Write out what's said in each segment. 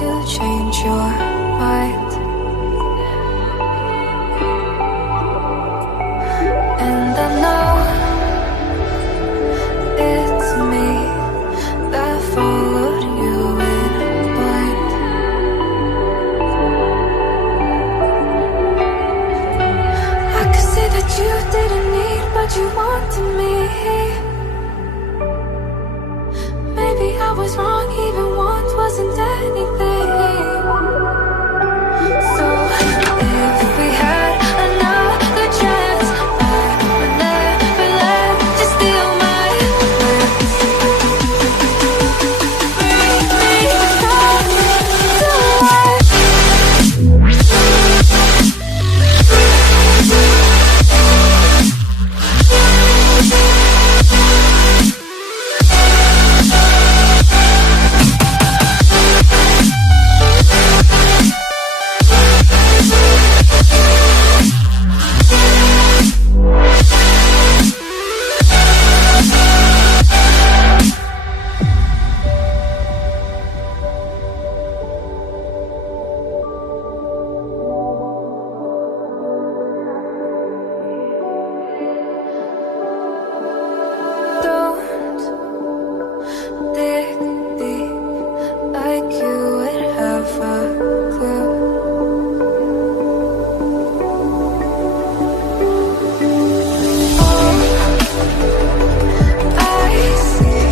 to change your mind. And I know it's me that followed you in blind. I could say that you didn't need, but you wanted me. Maybe I was wrong, even want wasn't anything. So if we had another chance, I would never let you steal my heart. Bring me back to life. Don't dig deep like you would have a clue. All I see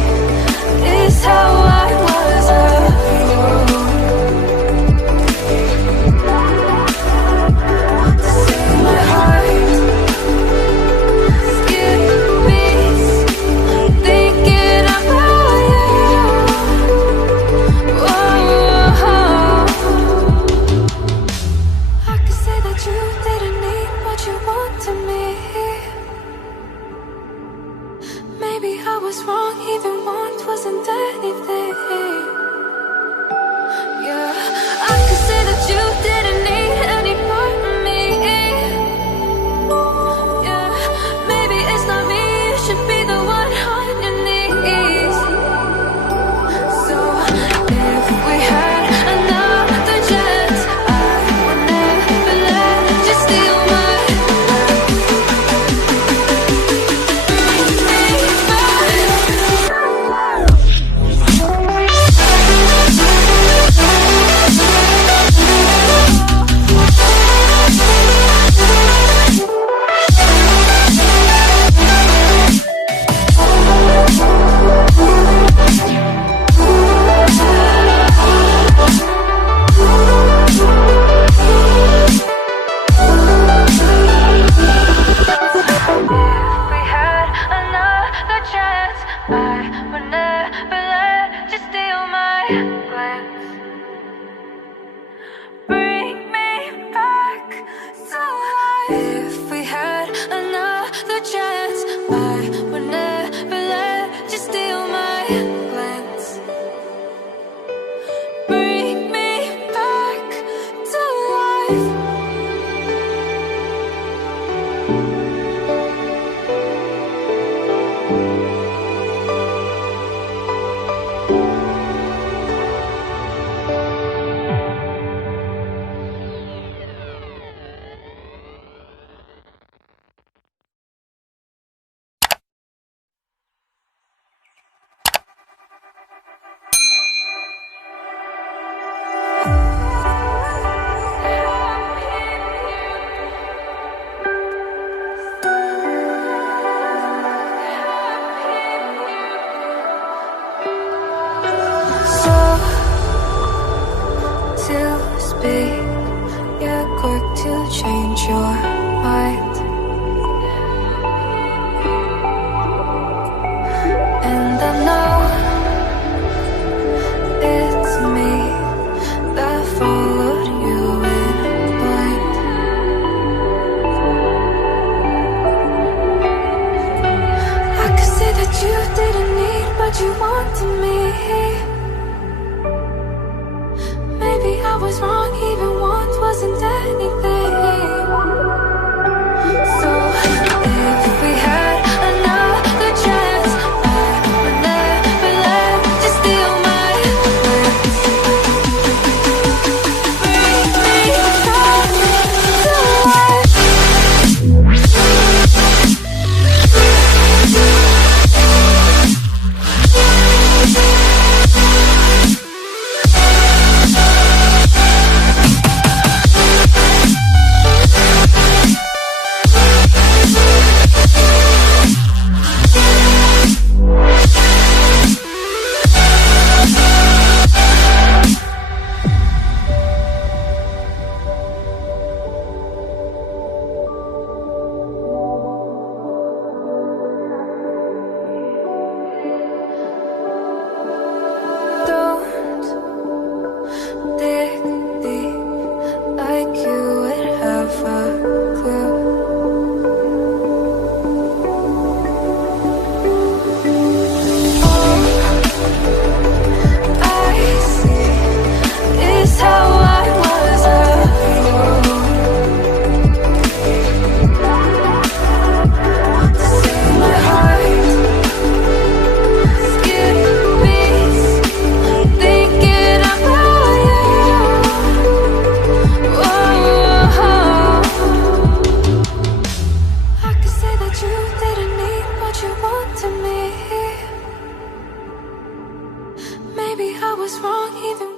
is how I was a fool to see my heart skip beats thinking about you. Whoa. I could say that you didn't need what you wanted me. Maybe I was wrong, even want wasn't anything. Yeah, I could say that you didn't need any part of me. Yeah, maybe it's not me, you should be the one on your knees. So if we had another chance, I would never let you steal my heart. Bring me If we had another chance, I would never let you steal my glance. Bring me back to life. If we had another chance, I would never let you steal my glance. Bring me back to life. So to speak, you're quick to change your mind. And I know it's me that followed you in blind. I could say that you didn't need, but you wanted me. Maybe I was wrong, even want wasn't anything. So if we had another chance, I would never let you steal my glance. was wrong even